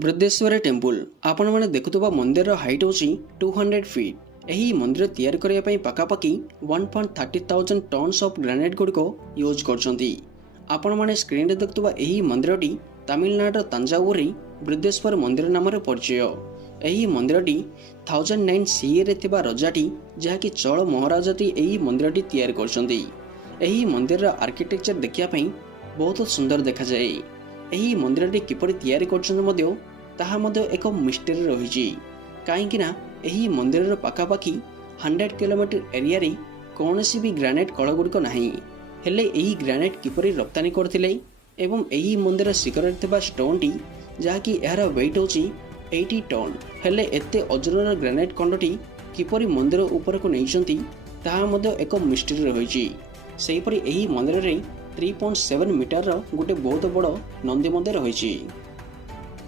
Brihadeeswara temple आपण मैंने देखुवा मंदिर हाइट होची 200 फीट। यही मंदिर तैयार करने पखापाखि 1.30,000 टन्स ऑफ ग्रेनाइट गुड़िक यूज कर स्क्रीन रे देखुवा यही मंदिरटी तमिलनाडु तंजावुर बृद्धेश्वर मंदिर नाम परिचय। यही मंदिरटी 1009 सीए रे थिबा रजाटी जहाँकि चोल महाराजाटी यही मंदिरटी तैयार करछंती। यही मंदिर आर्किटेक्चर देखिया बहुत सुंदर देखा जाए। यही मंदिरटी किपरि तैयारी करछंती मध्य ताहा मध्य एक मिस्टेरी रही कहीं यही मंदिर पखापाखि 100 किलोमीटर एरिया रे कौनसी भी ग्रेनाइट कल गुड़िक नहीं। हेले यही ग्रेनाइट किपरि रप्तानी करथिले एवं यही मंदिर शिखर थिबा स्टोन टी जहाँकि यार वेट होची 80 टन। हेले एते ओजनर ग्रेनाइट खंडटी किपरि मंदिर ऊपर को नैचंती ताहा मध्य एक मिस्टेरी रही। सेहीपरि यही मंदिर रे 3.7 मीटर गोटे बहुत बड़ नंदी मंदिर रही।